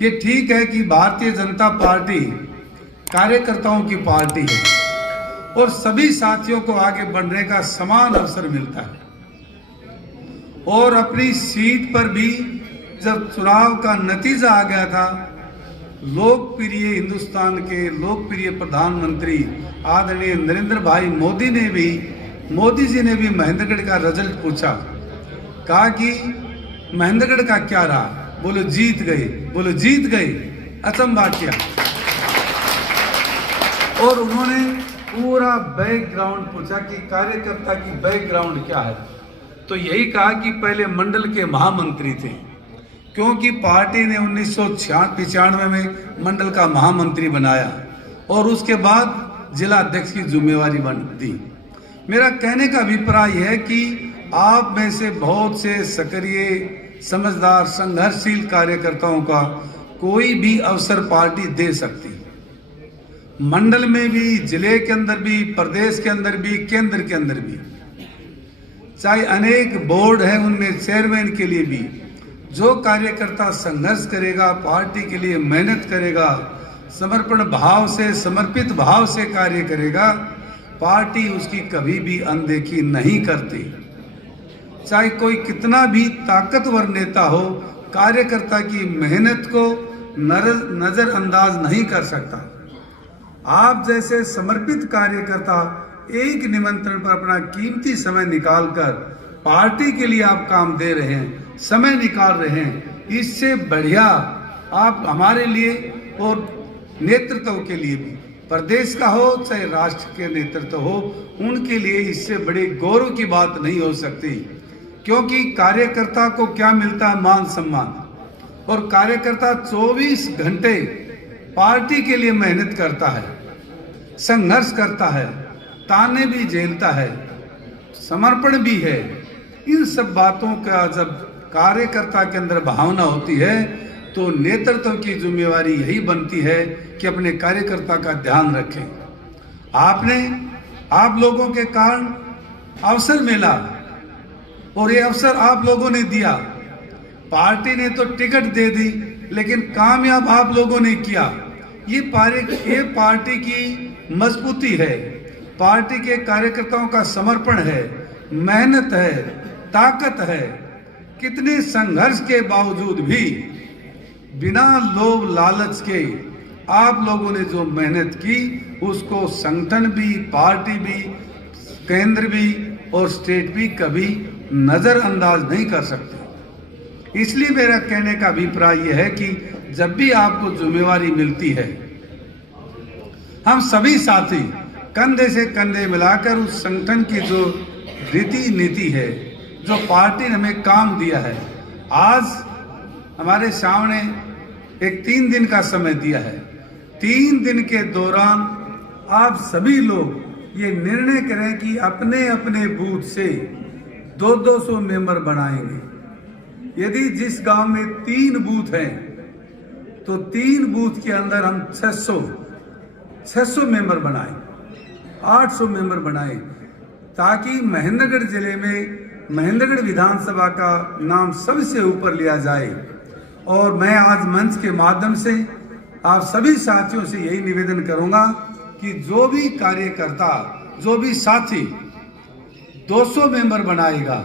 ये ठीक है कि भारतीय जनता पार्टी कार्यकर्ताओं की पार्टी है और सभी साथियों को आगे बढ़ने का समान अवसर मिलता है। और अपनी सीट पर भी जब चुनाव का नतीजा आ गया था, लोकप्रिय हिंदुस्तान के लोकप्रिय प्रधानमंत्री आदरणीय नरेंद्र भाई मोदी जी ने भी महेंद्रगढ़ का रिजल्ट पूछा। कहा कि महेंद्रगढ़ का क्या रहा? बोलो जीत गए। अचंभा किया। और उन्होंने पूरा बैकग्राउंड पूछा कि कार्यकर्ता की बैकग्राउंड क्या है। तो यही कहा कि पहले मंडल के महामंत्री थे, क्योंकि पार्टी ने 1995 में मंडल का महामंत्री बनाया और उसके बाद जिला अध्यक्ष की जिम्मेवारी दी। मेरा कहने का अभिप्राय है कि आप में से बहुत से सक्रिय, समझदार, संघर्षशील कार्यकर्ताओं का कोई भी अवसर पार्टी दे सकती है। मंडल में भी, जिले के अंदर भी, प्रदेश के अंदर भी, केंद्र के अंदर भी, चाहे अनेक बोर्ड है उनमें चेयरमैन के लिए भी जो कार्यकर्ता संघर्ष करेगा, पार्टी के लिए मेहनत करेगा, समर्पण भाव से, समर्पित भाव से कार्य करेगा, पार्टी उसकी कभी भी अनदेखी नहीं करती। चाहे कोई कितना भी ताकतवर नेता हो, कार्यकर्ता की मेहनत को नजरअंदाज नहीं कर सकता। आप जैसे समर्पित कार्यकर्ता एक निमंत्रण पर अपना कीमती समय निकालकर पार्टी के लिए आप काम दे रहे हैं, समय निकाल रहे हैं, इससे बढ़िया आप हमारे लिए और नेतृत्व के लिए भी, प्रदेश का हो चाहे राष्ट्र के नेतृत्व हो, उनके लिए इससे बड़े गौरव की बात नहीं हो सकती। क्योंकि कार्यकर्ता को क्या मिलता है? मान सम्मान। और कार्यकर्ता 24 घंटे पार्टी के लिए मेहनत करता है, संघर्ष करता है, ताने भी झेलता है, समर्पण भी है। इन सब बातों का जब कार्यकर्ता के अंदर भावना होती है तो नेतृत्व की जिम्मेवारी यही बनती है कि अपने कार्यकर्ता का ध्यान रखें। आप लोगों के कारण अवसर मिला और ये अवसर आप लोगों ने दिया। पार्टी ने तो टिकट दे दी, लेकिन कामयाब आप लोगों ने किया। ये पार्टी की मजबूती है, पार्टी के कार्यकर्ताओं का समर्पण है, मेहनत है, ताकत है। कितने संघर्ष के बावजूद भी बिना लोभ लालच के आप लोगों ने जो मेहनत की, उसको संगठन भी, पार्टी भी, केंद्र भी और स्टेट भी कभी नजरअंदाज नहीं कर सकते। इसलिए मेरा कहने का अभिप्राय यह है कि जब भी आपको जिम्मेवारी मिलती है, हम सभी साथी कंधे से कंधे मिलाकर उस संगठन की जो रीति नीति है, जो पार्टी ने हमें काम दिया है, आज हमारे सामने एक 3 दिन का समय दिया है। 3 दिन के दौरान आप सभी लोग ये निर्णय करें कि अपने अपने बूथ से 200 मेंबर बनाएंगे। यदि जिस गांव में 3 बूथ हैं तो 3 बूथ के अंदर हम 600 मेंबर बनाएं, 800 मेंबर बनाएं, ताकि महेंद्रगढ़ जिले में महेंद्रगढ़ विधानसभा का नाम सबसे ऊपर लिया जाए। और मैं आज मंच के माध्यम से आप सभी साथियों से यही निवेदन करूंगा कि जो भी कार्यकर्ता, जो भी साथी 200 मेंबर बनाएगा,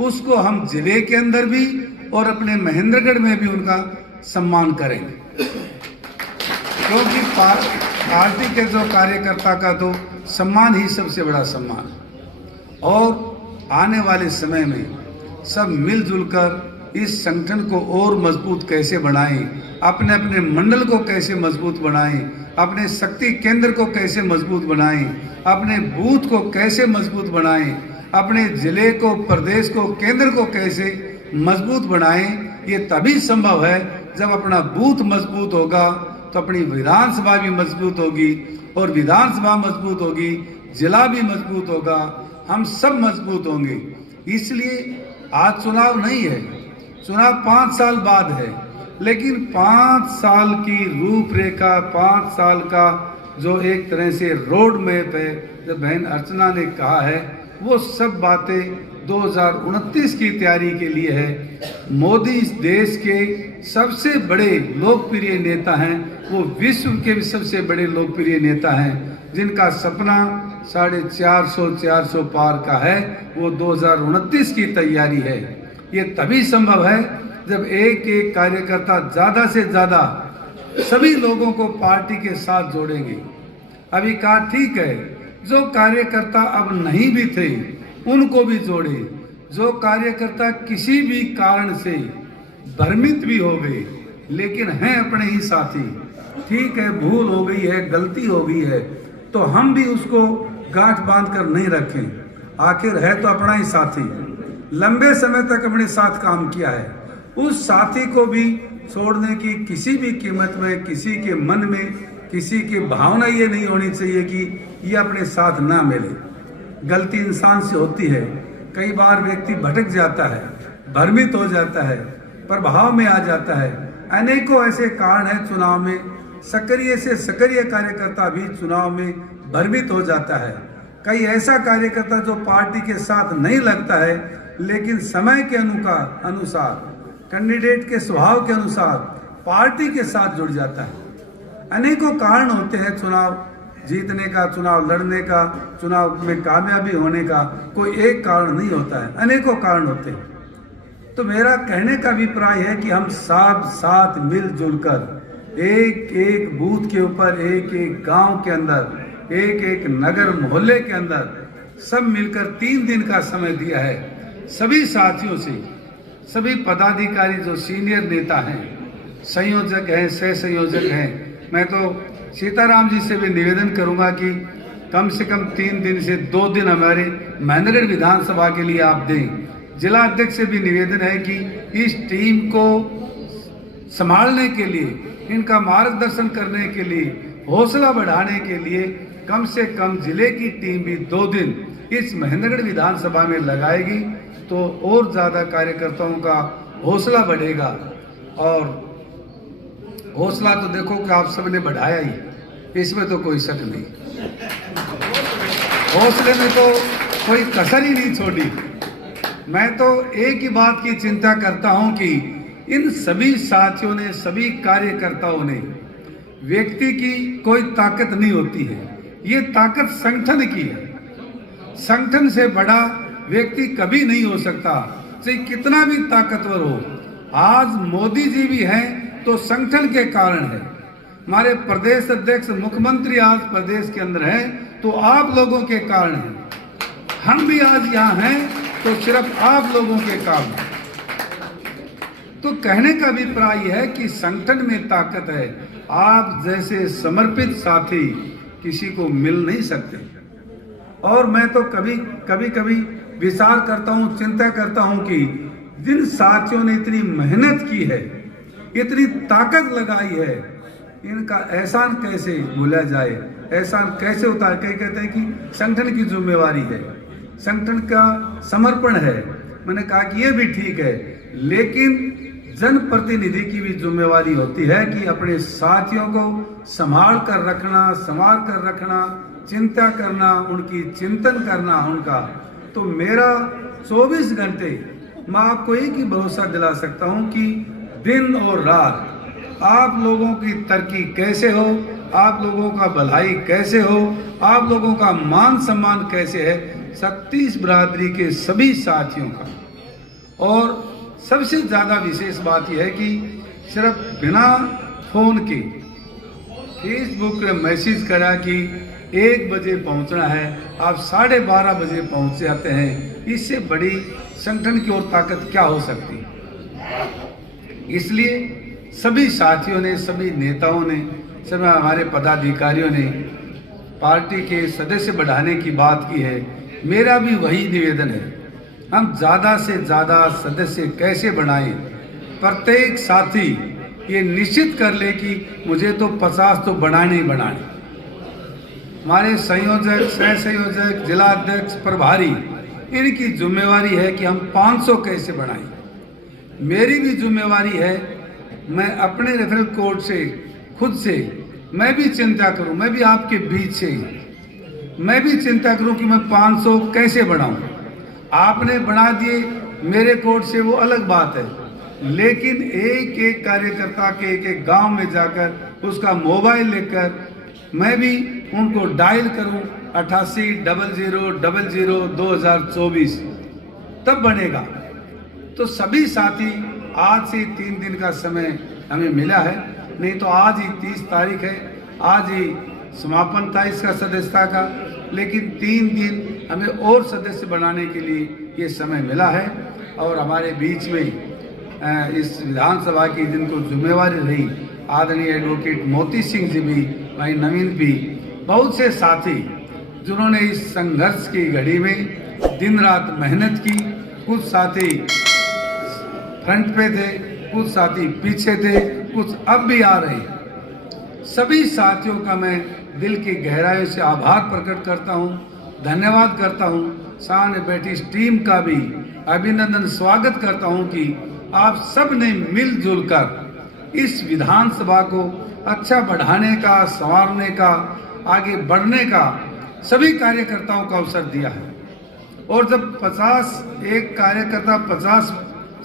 उसको हम जिले के अंदर भी और अपने महेंद्रगढ़ में भी उनका सम्मान करेंगे। क्योंकि पार्टी के जो कार्यकर्ता का तो सम्मान ही सबसे बड़ा सम्मान है। और आने वाले समय में सब मिलजुल कर इस संगठन को और मजबूत कैसे बनाएं, अपने अपने मंडल को कैसे मजबूत बनाएं, अपने शक्ति केंद्र को कैसे मजबूत बनाएं, अपने बूथ को कैसे मजबूत बनाएं, अपने जिले को, प्रदेश को, केंद्र को कैसे मजबूत बनाएं। ये तभी संभव है जब अपना बूथ मजबूत होगा तो अपनी विधानसभा भी मजबूत होगी, और विधानसभा मजबूत होगी, जिला भी मजबूत होगा, हम सब मजबूत होंगे। इसलिए आज चुनाव नहीं है, चुनाव 5 साल बाद है, लेकिन 5 साल की रूपरेखा, 5 साल का जो एक तरह से रोड मैप है, जो बहन अर्चना ने कहा है, वो सब बातें 2029 की तैयारी के लिए है। मोदी इस देश के सबसे बड़े लोकप्रिय नेता हैं, वो विश्व के भी सबसे बड़े लोकप्रिय नेता हैं, जिनका सपना 450 पार का है। वो 2029 की तैयारी है। ये तभी संभव है जब एक एक कार्यकर्ता ज़्यादा से ज़्यादा सभी लोगों को पार्टी के साथ जोड़ेंगे। अभी कहा ठीक है, जो कार्यकर्ता अब नहीं भी थे उनको भी जोड़े। जो कार्यकर्ता किसी भी कारण से भ्रमित भी हो गए लेकिन हैं अपने ही साथी, ठीक है, भूल हो गई है, गलती हो गई है, तो हम भी उसको गांठ बांध कर नहीं रखें। आखिर है तो अपना ही साथी, लंबे समय तक अपने साथ काम किया है। उस साथी को भी छोड़ने की किसी भी कीमत में, किसी के मन में, किसी की भावना ये नहीं होनी चाहिए कि ये अपने साथ ना मिले। गलती इंसान से होती है, कई बार व्यक्ति भटक जाता है, भ्रमित हो जाता है, प्रभाव में आ जाता है। अनेकों ऐसे कारण हैं चुनाव में, सक्रिय से सक्रिय कार्यकर्ता भी चुनाव में भ्रमित हो जाता है। कई ऐसा कार्यकर्ता जो पार्टी के साथ नहीं लगता है लेकिन समय के अनुसार, कैंडिडेट के स्वभाव के अनुसार पार्टी के साथ जुड़ जाता है। अनेकों कारण होते हैं चुनाव जीतने का, चुनाव लड़ने का, चुनाव में कामयाबी होने का। कोई एक कारण नहीं होता है, अनेकों कारण होते हैं। तो मेरा कहने का अभिप्राय है कि हम सब साथ मिलजुल कर एक एक बूथ के ऊपर, एक एक गांव के अंदर, एक एक नगर मोहल्ले के अंदर सब मिलकर 3 दिन का समय दिया है। सभी साथियों से, सभी पदाधिकारी जो सीनियर नेता हैं, संयोजक हैं, सह संयोजक हैं, मैं तो सीताराम जी से भी निवेदन करूंगा कि कम से कम 3 दिन से 2 दिन हमारे महेंद्रगढ़ विधानसभा के लिए आप दें। जिला अध्यक्ष से भी निवेदन है कि इस टीम को संभालने के लिए, इनका मार्गदर्शन करने के लिए, हौसला बढ़ाने के लिए कम से कम जिले की टीम भी 2 दिन इस महेंद्रगढ़ विधानसभा में लगाएगी तो और ज़्यादा कार्यकर्ताओं का हौसला बढ़ेगा। और हौसला तो देखो कि आप सबने बढ़ाया ही, इसमें तो कोई शक नहीं। हौसले में तो कोई कसर ही नहीं छोड़ी। मैं तो एक ही बात की चिंता करता हूं कि इन सभी साथियों ने, सभी कार्यकर्ताओं ने, व्यक्ति की कोई ताकत नहीं होती है, ये ताकत संगठन की है। संगठन से बड़ा व्यक्ति कभी नहीं हो सकता, चाहे कितना भी ताकतवर हो। आज मोदी जी भी हैं तो संगठन के कारण है। हमारे प्रदेश अध्यक्ष, मुख्यमंत्री आज प्रदेश के अंदर हैं तो आप लोगों के कारण है। हम भी आज यहाँ हैं तो सिर्फ आप लोगों के कारण। तो कहने का अभिप्राय है कि संगठन में ताकत है। आप जैसे समर्पित साथी किसी को मिल नहीं सकते। और मैं तो कभी विचार करता हूँ, चिंता करता हूँ कि जिन साथियों ने इतनी मेहनत की है, इतनी ताकत लगाई है, इनका एहसान कैसे भूला जाए, एहसान कैसे उतार। कई कहते हैं कि संगठन की जिम्मेवारी है, संगठन का समर्पण है। मैंने कहा कि ये भी ठीक है, लेकिन जनप्रतिनिधि की भी जिम्मेवारी होती है कि अपने साथियों को संभाल कर रखना, चिंता करना, उनकी चिंतन करना उनका। तो मेरा 24 घंटे मैं आपको एक ही भरोसा दिला सकता हूं कि दिन और रात आप लोगों की तरक्की कैसे हो, आप लोगों का भलाई कैसे हो, आप लोगों का मान सम्मान कैसे है, 36 बिरादरी के सभी साथियों का। और सबसे ज़्यादा विशेष बात यह है कि सिर्फ बिना फोन के फेसबुक पे मैसेज करा कि 1 बजे पहुंचना है, आप 12:30 बजे पहुंच जाते हैं। इससे बड़ी संगठन की और ताकत क्या हो सकती है। इसलिए सभी साथियों ने, सभी नेताओं ने, सभी हमारे पदाधिकारियों ने पार्टी के सदस्य बढ़ाने की बात की है। मेरा भी वही निवेदन है, हम ज़्यादा से ज़्यादा सदस्य कैसे बढ़ाएं। प्रत्येक साथी ये निश्चित कर ले कि मुझे तो 50 तो बढ़ाने ही बढ़ाने। हमारे संयोजक, सह संयोजक, जिला अध्यक्ष, प्रभारी, इनकी जिम्मेवारी है कि हम 500 कैसे बढ़ाएं। मेरी भी जिम्मेवारी है, मैं अपने रेफरल कोर्ट से खुद से मैं भी चिंता करूं, मैं भी आपके बीच से मैं भी चिंता करूं कि मैं 500 कैसे बढ़ाऊं। आपने बना दिए मेरे कोर्ट से, वो अलग बात है, लेकिन एक एक कार्यकर्ता के एक एक गांव में जाकर उसका मोबाइल लेकर मैं भी उनको डायल करूं 8800002024, तब बनेगा। तो सभी साथी, आज से 3 दिन का समय हमें मिला है, नहीं तो आज ही 30 तारीख है, आज ही समापन था इसका सदस्यता का, लेकिन 3 दिन हमें और सदस्य बनाने के लिए ये समय मिला है। और हमारे बीच में इस विधानसभा की जिनको जिम्मेवारी रही, आदरणीय एडवोकेट मोती सिंह जी भी, भाई नवीन भी, बहुत से साथी जिन्होंने इस संघर्ष की घड़ी में दिन रात मेहनत की। कुछ साथी फ्रंट पे थे, कुछ साथी पीछे थे, कुछ अब भी आ रहे हैं। सभी साथियों का मैं दिल की गहराई से आभार प्रकट करता हूं, धन्यवाद करता हूं। सामने बैठी इस टीम का भी अभिनंदन, स्वागत करता हूं कि आप सब ने मिलजुल कर इस विधानसभा को अच्छा बढ़ाने का, संवारने का, आगे बढ़ने का सभी कार्यकर्ताओं को अवसर दिया है। और जब 50 एक कार्यकर्ता 50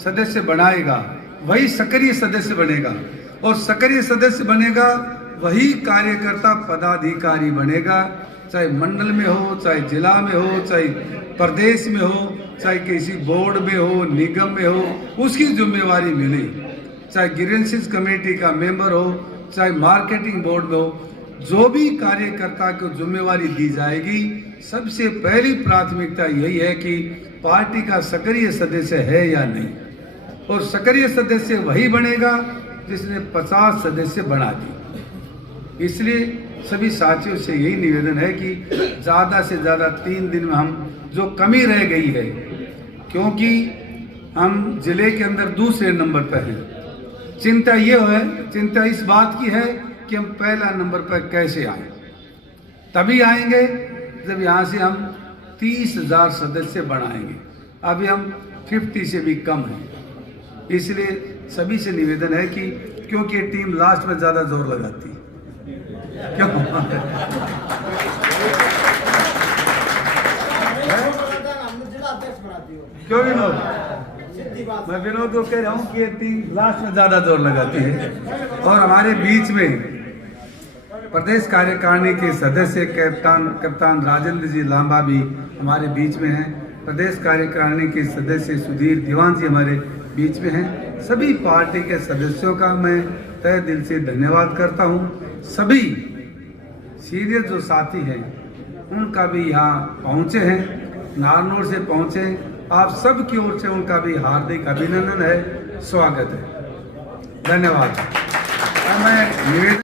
सदस्य बनाएगा, वही सक्रिय सदस्य बनेगा, और सक्रिय सदस्य बनेगा वही कार्यकर्ता पदाधिकारी बनेगा, चाहे मंडल में हो, चाहे जिला में हो, चाहे प्रदेश में हो, चाहे किसी बोर्ड में हो, निगम में हो, उसकी जिम्मेवारी मिले, चाहे ग्रीवेंसेस कमेटी का मेंबर हो, चाहे मार्केटिंग बोर्ड में हो, जो भी कार्यकर्ता को जिम्मेवारी दी जाएगी, सबसे पहली प्राथमिकता यही है कि पार्टी का सक्रिय सदस्य है या नहीं। और सक्रिय सदस्य वही बनेगा जिसने 50 सदस्य बना दिए। इसलिए सभी साथियों से यही निवेदन है कि ज़्यादा से ज़्यादा 3 दिन में हम जो कमी रह गई है, क्योंकि हम जिले के अंदर दूसरे नंबर पर हैं, चिंता इस बात की है कि हम पहला नंबर पर कैसे आए। तभी आएंगे जब यहाँ से हम 30,000 सदस्य बढ़ाएंगे। अभी हम 50 से भी कम हैं। इसलिए सभी से निवेदन है कि क्योंकि टीम लास्ट में ज़्यादा जोर लगाती है, क्यों क्यों विनोद, मैं विनोद को कह रहा हूँ कि ये टीम लास्ट में ज़्यादा जोर लगाती है। और हमारे बीच में प्रदेश कार्यकारिणी के सदस्य कप्तान राजेंद्र जी लांबा भी हमारे बीच में हैं। प्रदेश कार्यकारिणी के सदस्य सुधीर दीवान जी हमारे बीच में हैं। सभी पार्टी के सदस्यों का मैं तहे दिल से धन्यवाद करता हूं। सभी सीनियर जो साथी हैं उनका भी यहाँ पहुँचे हैं, नारनौल से पहुँचे। आप सब की ओर से उनका भी हार्दिक अभिनंदन है, स्वागत है, धन्यवाद। मैं निवेदन